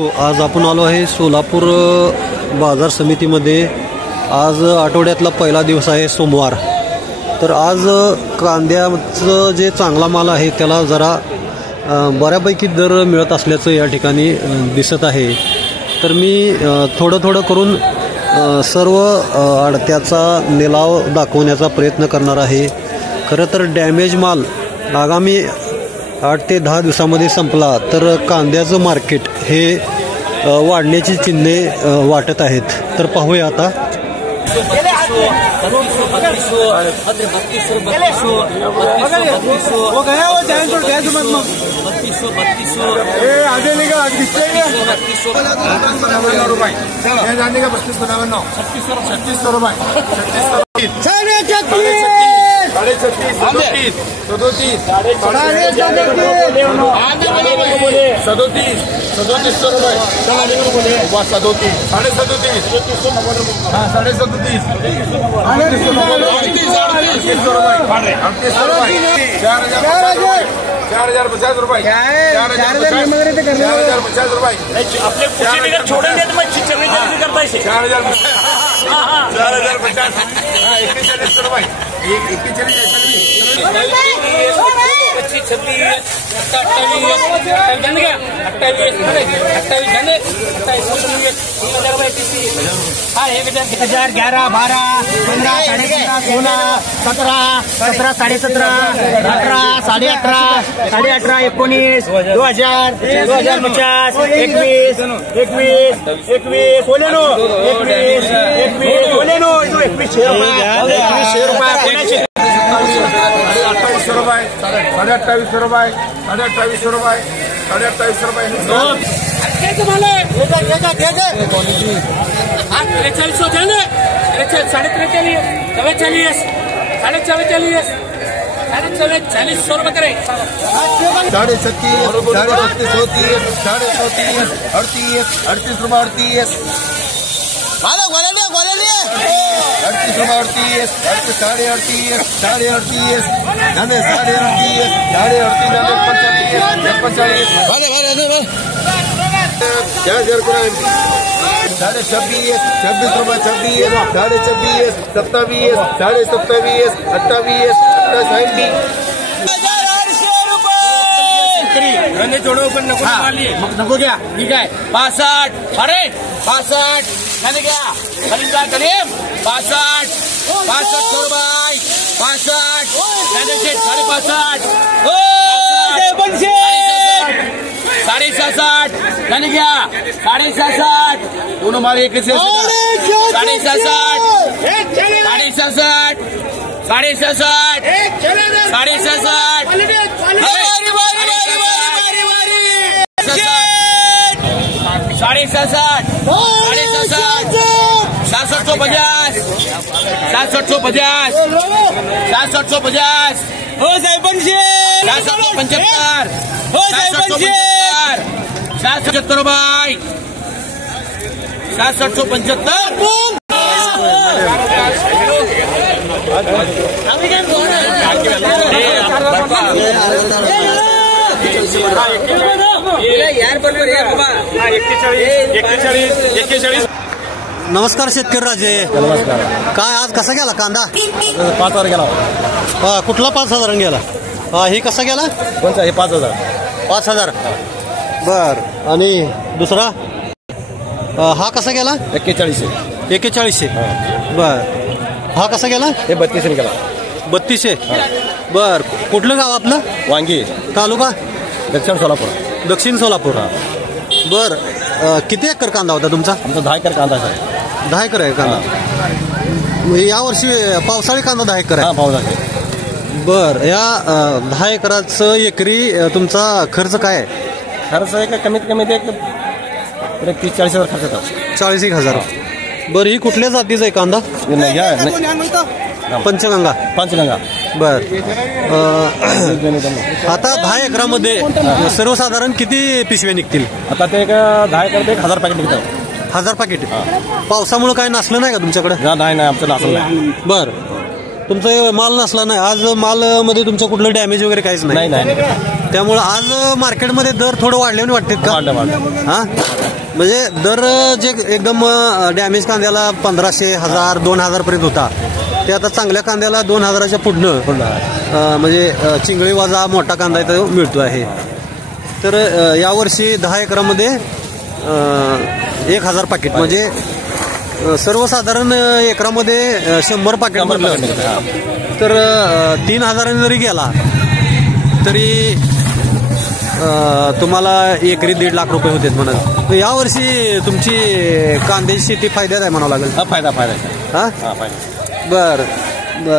आज आपण आलो आहे सोलापूर बाजार समितीमध्ये। आज आठवड्यातला पहिला दिवस आहे सोमवार। तर आज कांद्याचं जे चांगला माल आहे त्याला जरा बऱ्यापैकी दर मिळत असल्याचं या ठिकाणी दिसत आहे। तर मी थोडं करून सर्व आडत्याचा निलाव दाखवण्याचा प्रयत्न करणार आहे। खरं तर डॅमेज माल आगामी 8 ते 10 दिवसांमध्ये संपला तर कांद्याचं मार्केट हे वाढण्याची चिन्हे वाटत आहेत। तर पाहूया आता। नको घ्या ठीक आहे 65 अरे 65 मैंने क्या खरीदा करीम 65 रुपये 65 मैंने 65 67 मैंने क्या 67 दोनों मारे एक से 67 हो साहेब 75 हो साहेब 75 रुपये 6775 नमस्कार शेतकरी राजे। नमस्कार। काय आज कसा गेला कांदा? 5,000 गेला। कुठला 5,000 गेला? हे कसा गेला? कोणता? हे 5,000। 5,000 बर। आणि दुसरा हा कसा गेला? 4100 बर। हा कसा गेला? हे 3200 गेला। 3200 बर। कुठलं गाव आपलं? वांगी तालुका? दक्षिण सोलापूर। बर। किती एकर कांदा होता तुमचा? आमचा 10 एकर कांदा आहे। 10 एकर आहे कांदा। या वर्षी पावसाळी कांदा 10 एकर आहे? पावसाळी। बर। या 10 एकराचं एकरी तुमचा खर्च काय आहे? खर्च आहे का कमीत कमी 30-40 हजार खर्च येतात। 40,000। बरं। ही कुठल्या जातीचा आहे कांदा? पंचगंगा बर। आता 10 एकरामध्ये सर्वसाधारण किती पिशव्या निघतील? आता ते 10 एकर 1000 पॅकेट निघतात। 1000 पॅकेट? पावसामुळे काय नसलं नाही का तुमच्याकडे? नाही आमचं नासलं नाही। बर। तुमचा माल नसला नाही, आज माल मध्ये तुमच्या कुठलं डॅमेज वगैरे काहीच नाही, त्यामुळे आज मार्केटमध्ये दर थोडं वाढल्याने वाटतात का? हा, म्हणजे दर जे एकदम डॅमेज कांद्याला 1500, 1000, 2000 पर्यंत होता, ते आता चांगल्या कांद्याला 2000च्या पुढनं म्हणजे चिंगळी वाजा मोठा कांदा इथं मिळतो आहे. तर यावर्षी 10 एकरामध्ये 1000 पाकिट, म्हणजे सर्वसाधारण एकरामध्ये 100 पाकिट म्हटलं तर 3000 जरी गेला तरी तुम्हाला एकरी 1.5 लाख रुपये होते म्हणत. यावर्षी तुमची कांद्याची शेती फायद्यात आहे म्हणावं लागेल. फायदा हा, बर.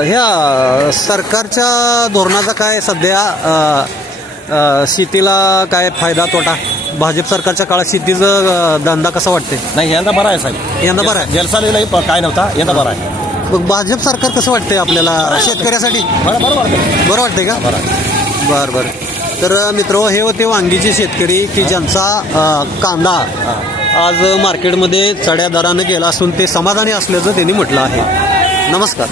ह्या सरकारच्या धोरणाचा काय सध्या शेतीला काय फायदा तोटा? भाजप सरकारच्या काळात शेतीचा धंदा कसा वाटते? नाही, यंदा बरा आहे साहेब, यंदा बरा आहे. जलसालीलाही काय नव्हता, यंदा बरा आहे. मग भाजप सरकार कसं वाटतंय आपल्याला शेतकऱ्यासाठी? बरं वाटतंय का? बरं बरं. तर मित्र, हे होते वांगीचे शेतकरी की ज्यांचा कांदा आज मार्केटमध्ये चढ्या दराने गेला असून ते समाधानी असल्याचं त्यांनी म्हटलं आहे. नमस्कार.